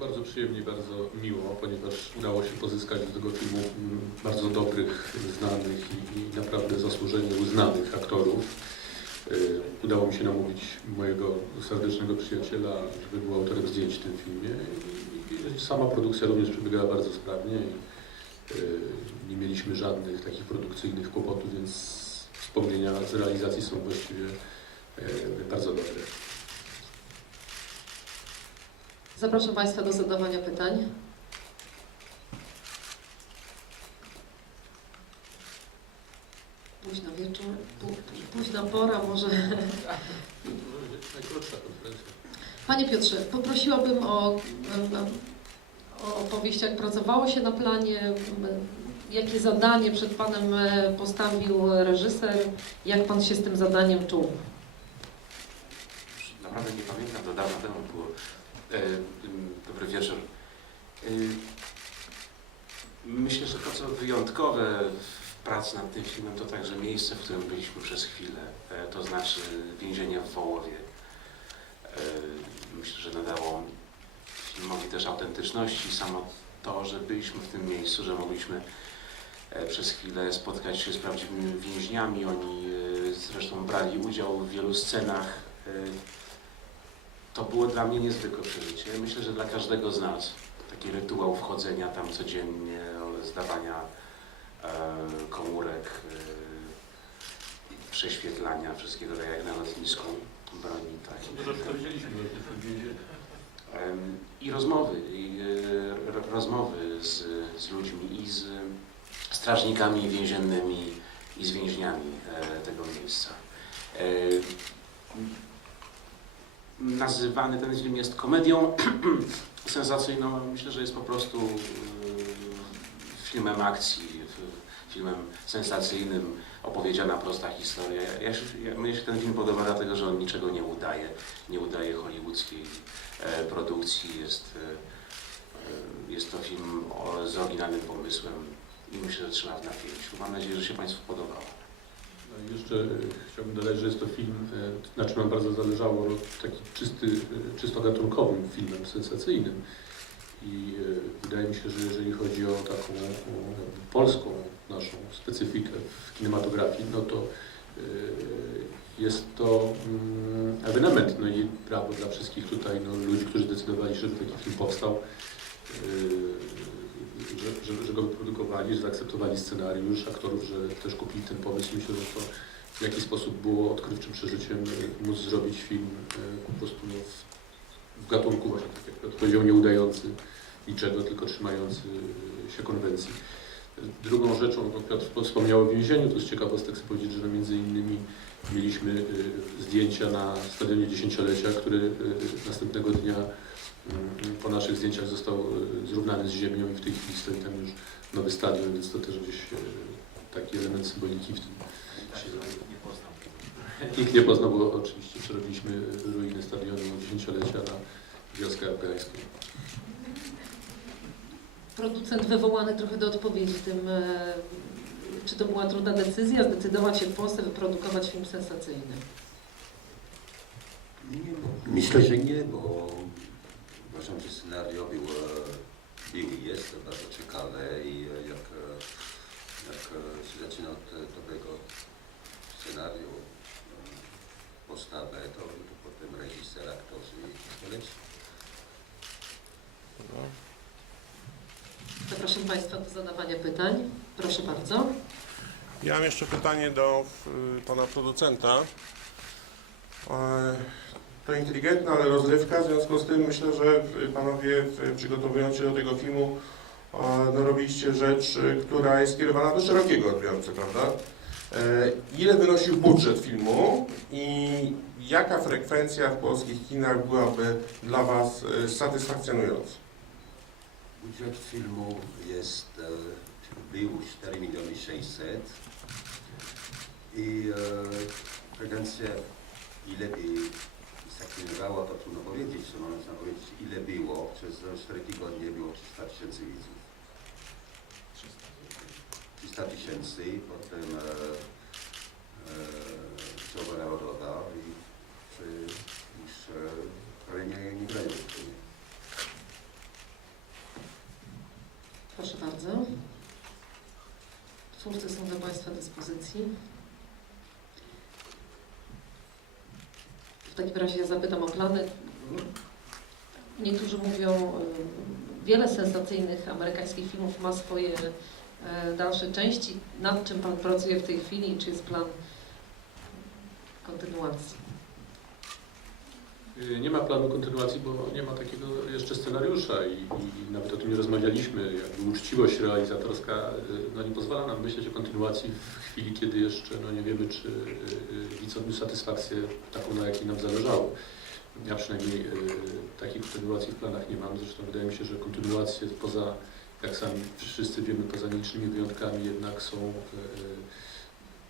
Bardzo przyjemnie bardzo miło, ponieważ udało się pozyskać do tego filmu mm, bardzo dobrych, znanych i, naprawdę zasłużenie uznanych aktorów. Y, Udało mi się namówić mojego serdecznego przyjaciela, żeby był autorem zdjęć w tym filmie. I sama produkcja również przebiegała bardzo sprawnie i y, nie mieliśmy żadnych takich produkcyjnych kłopotów, więc wspomnienia z realizacji są właściwie y, bardzo dobre. Zapraszam Państwa do zadawania pytań. Późno wieczór, pó- późna pora może. Najkrótsza konferencja. Panie Piotrze, poprosiłabym o, o opowieść, jak pracowało się na planie, jakie zadanie przed Panem postawił reżyser, jak Pan się z tym zadaniem czuł. Naprawdę nie pamiętam, to dawno temu było. E, dobry wieczór. E, myślę, że to co wyjątkowe w pracy nad tym filmem to także miejsce, w którym byliśmy przez chwilę, e, to znaczy więzienie w Wołowie. Myślę, że nadało filmowi też autentyczności samo to, że byliśmy w tym miejscu, że mogliśmy przez chwilę spotkać się z prawdziwymi więźniami. Oni zresztą brali udział w wielu scenach. To było dla mnie niezwykłe przeżycie. Myślę, że dla każdego z nas taki rytuał wchodzenia tam codziennie, zdawania e, komórek, e, prześwietlania wszystkiego tak jak na lotnisku, broni. Tak. I rozmowy, i e, ro- rozmowy z, z ludźmi i z strażnikami więziennymi i z więźniami e, tego miejsca. E, Nazywany ten film jest komedią sensacyjną. Myślę, że jest po prostu e, filmem akcji, filmem sensacyjnym, opowiedziana prosta historia. Ja się, ja, mnie się ten film podoba dlatego, że on niczego nie udaje, nie udaje hollywoodzkiej e, produkcji. Jest, e, e, jest to film z oryginalnym pomysłem i myślę, że trzyma w napięciu. Mam nadzieję, że się Państwu podobało. No jeszcze e, chciałbym dodać, że jest to film, e, na czym nam bardzo zależało, taki czysty, e, czysto gatunkowym filmem sensacyjnym. I wydaje mi się, że jeżeli chodzi o taką o, polską naszą specyfikę w kinematografii, no to jest to mm, ewenement. No i brawo dla wszystkich tutaj no, ludzi, którzy zdecydowali się, żeby taki film powstał. E, że, że, że go wyprodukowali, że zaakceptowali scenariusz aktorów, że też kupili ten pomysł. Myślę, że to w jakiś sposób było odkrywczym przeżyciem e, móc zrobić film e, po prostu no, w, w gatunku właśnie, tak jak powiedział, nie udający niczego, tylko trzymający się konwencji. Drugą rzeczą, no Piotr wspomniał o więzieniu, to jest ciekawostek chcę powiedzieć, że no między innymi mieliśmy e, zdjęcia na stadionie dziesięciolecia, który e, następnego dnia Mm, po naszych zdjęciach został zrównany z ziemią i w tej chwili stoi tam już nowy stadion, więc to też gdzieś taki element symboliki w tym się Nikt nie poznał, bo oczywiście przerobiliśmy ruiny stadionu dziesięciolecia na wioskę afgańską. Producent wywołany trochę do odpowiedzi tym, e, czy to była trudna decyzja, zdecydować się w Polsce wyprodukować film sensacyjny. Myślę, że nie, bo uważam, że scenario było, był i jest bardzo ciekawe i e, jak, e, jak e, się zaczyna od e, dobrego scenariu, e, postawę, to, to potem reżyser, aktorzy i leci. Zapraszam Państwa do zadawania pytań. Proszę bardzo. Ja mam jeszcze pytanie do y, pana producenta. E, To inteligentna, ale rozrywka, w związku z tym myślę, że y, panowie przygotowując się do tego filmu e, no, robiliście rzecz, y, która jest skierowana do szerokiego odbiorcy, prawda? E, Ile wynosił budżet filmu i jaka frekwencja w polskich kinach byłaby dla was satysfakcjonująca? Budżet filmu jest, był 4 miliony 600 i e, frekwencja ile by zakwinowała, to trudno powiedzieć, co można powiedzieć, ile było, przez 4 tygodnie było 300 tysięcy widzów. 300 tysięcy, potem e, e, Słowa Narodowa i czy już e, prawie nie, nie grają. Proszę bardzo. Twórcy są do Państwa dyspozycji. W takim razie ja zapytam o plany. Niektórzy mówią, y, wiele sensacyjnych amerykańskich filmów ma swoje e, dalsze części. Nad czym Pan pracuje w tej chwili? Czy jest plan kontynuacji? Y, Nie ma planu kontynuacji, bo nie ma takiego jeszcze scenariusza i, i nawet o tym nie rozmawialiśmy. Jakby uczciwość realizatorska y, no, nie pozwala nam myśleć o kontynuacji w chwili, kiedy jeszcze no, nie wiemy, czy y, widz odniósł satysfakcję taką, na jakiej nam zależało. Ja przynajmniej takiej kontynuacji w planach nie mam. Zresztą wydaje mi się, że kontynuacje poza, jak sami wszyscy wiemy, poza nielicznymi wyjątkami jednak są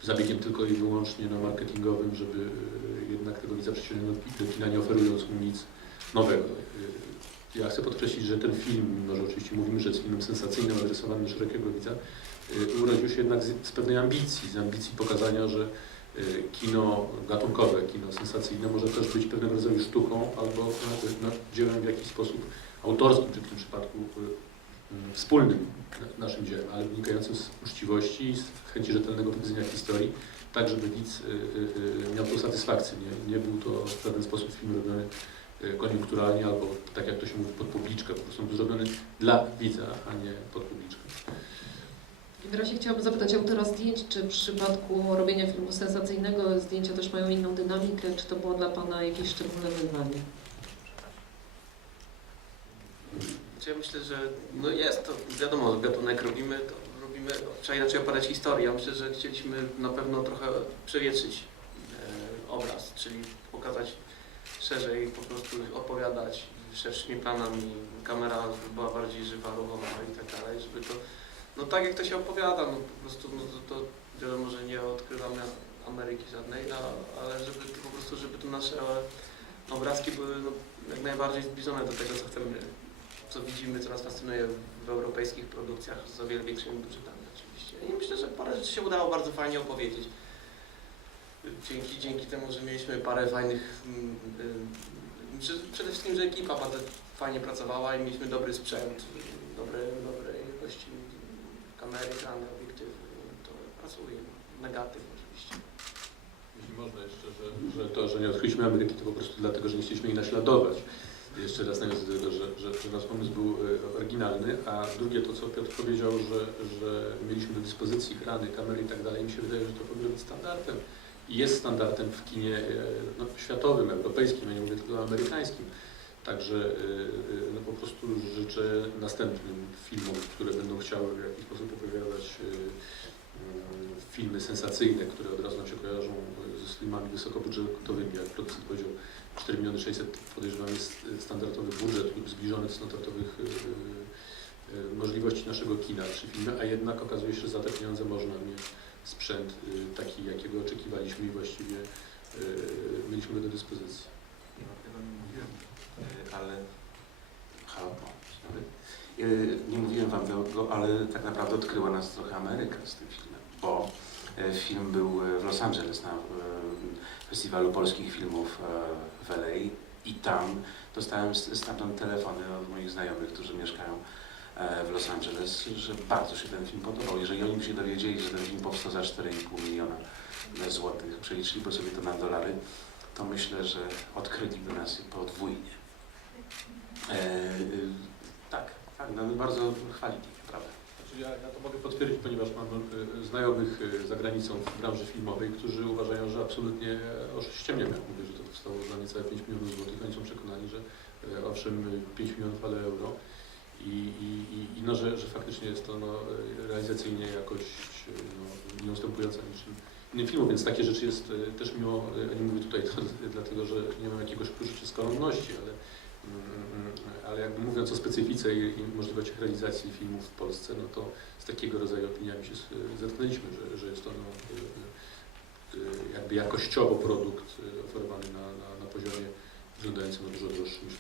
zabiegiem tylko i wyłącznie na marketingowym, żeby y, jednak tego widza przyciągnąć do kina, nie oferując mu nic nowego. Y, Ja chcę podkreślić, że ten film, mimo że oczywiście mówimy, że jest filmem sensacyjnym, adresowanym do szerokiego widza, y, urodził się jednak z, z pewnej ambicji, z ambicji pokazania, że kino gatunkowe, kino sensacyjne może też być pewnego rodzaju sztuką albo no, no, dziełem w jakiś sposób autorskim, czy w tym przypadku wspólnym na- naszym dziełem, ale wynikającym z uczciwości i z chęci rzetelnego powiedzenia historii, tak żeby widz y, y, y, miał tą satysfakcję. Nie, nie był to w żaden sposób film robiony koniunkturalnie albo tak jak to się mówi pod publiczkę, po prostu zrobiony dla widza, a nie pod publiczkę. W razie chciałabym zapytać autora zdjęć, czy w przypadku robienia filmu sensacyjnego zdjęcia też mają inną dynamikę, czy to było dla Pana jakieś szczególne wyzwanie? Ja myślę, że no jest to, wiadomo, gatunek robimy, to robimy, trzeba inaczej opowiadać historię. Ja myślę, że chcieliśmy na pewno trochę przewietrzyć e, obraz, czyli pokazać szerzej, po prostu opowiadać szerszymi planami, kamera była bardziej żywa, ruchoma i tak dalej, żeby to, no tak jak to się opowiada, no po prostu, no to, to wiadomo, że nie odkrywamy Ameryki żadnej, no, ale żeby to po prostu, żeby to nasze obrazki były no, jak najbardziej zbliżone do tego, co chcemy co widzimy, co nas fascynuje w europejskich produkcjach z o wiele większymi budżetami oczywiście. I myślę, że parę rzeczy się udało bardzo fajnie opowiedzieć. Dzięki, dzięki temu, że mieliśmy parę fajnych... mm, y, że- Przede wszystkim, że ekipa bardzo fajnie pracowała i mieliśmy dobry sprzęt, dobre, dobre jakości kamery, ekrany, obiektywy. To pracuje. Negatyw oczywiście. Jeśli można jeszcze, że, że to, że nie odkryliśmy Ameryki, to po prostu dlatego, że nie chcieliśmy jej naśladować. Jeszcze raz nawiązuję do tego, że, że, że nasz pomysł był e, oryginalny, a drugie to, co Piotr powiedział, że, że mieliśmy do dyspozycji ekrany, kamery i tak dalej, mi się wydaje, że to powinno być standardem. I jest standardem w kinie e, no, światowym, europejskim, ja nie mówię tylko amerykańskim. Także e, no, po prostu życzę następnym filmom, które będą chciały w jakiś sposób opowiadać filmy sensacyjne, które od razu nam się kojarzą e, z filmami wysokobudżetowymi, jak producent powiedział, 4 miliony 600 podejrzewam jest e, standardowy budżet lub zbliżony do standardowych e, e, możliwości naszego kina przy filmie, a jednak okazuje się, że za te pieniądze można mieć sprzęt e, taki, jakiego oczekiwaliśmy i właściwie e, mieliśmy go do dyspozycji. Ja chyba nie mówiłem, ale... Halo, o, dzień dobry. Y, Nie mówiłem wam tego, ale tak naprawdę odkryła nas trochę Ameryka z tym filmem, bo y, film był y, w Los Angeles na y, Festiwalu Polskich Filmów y, w LA i tam dostałem stamtąd telefony od moich znajomych, którzy mieszkają w Los Angeles, że bardzo się ten film podobał. Jeżeli oni by się dowiedzieli, że ten film powstał za 4,5 miliona złotych, przeliczyliby sobie to na dolary, to myślę, że odkryliby nas podwójnie. E, y, tak, tak, no, bardzo chwalili, naprawdę. Znaczy ja, ja to mogę potwierdzić, ponieważ mam e, znajomych e, za granicą w branży filmowej, którzy uważają, że absolutnie e, ściemniam, jak mówię, że to powstało za niecałe 5 milionów złotych. Oni są przekonani, że e, owszem, e, 5 milionów, ale euro. I, i, i, no, że, że faktycznie jest to no, realizacyjnie jakość e, no, nie ustępująca niczym innym filmom, więc takie rzeczy jest też mimo, e, nie mówię tutaj to dlatego, że nie mam jakiegoś poczucia skromności, ale Ale jakby mówiąc o specyfice i, i możliwościach realizacji filmów w Polsce, no to z takiego rodzaju opiniami się zetknęliśmy, że, że jest to no, y, y, jakby jakościowo produkt y, oferowany na, na, na poziomie wyglądającym no dużo droższym niż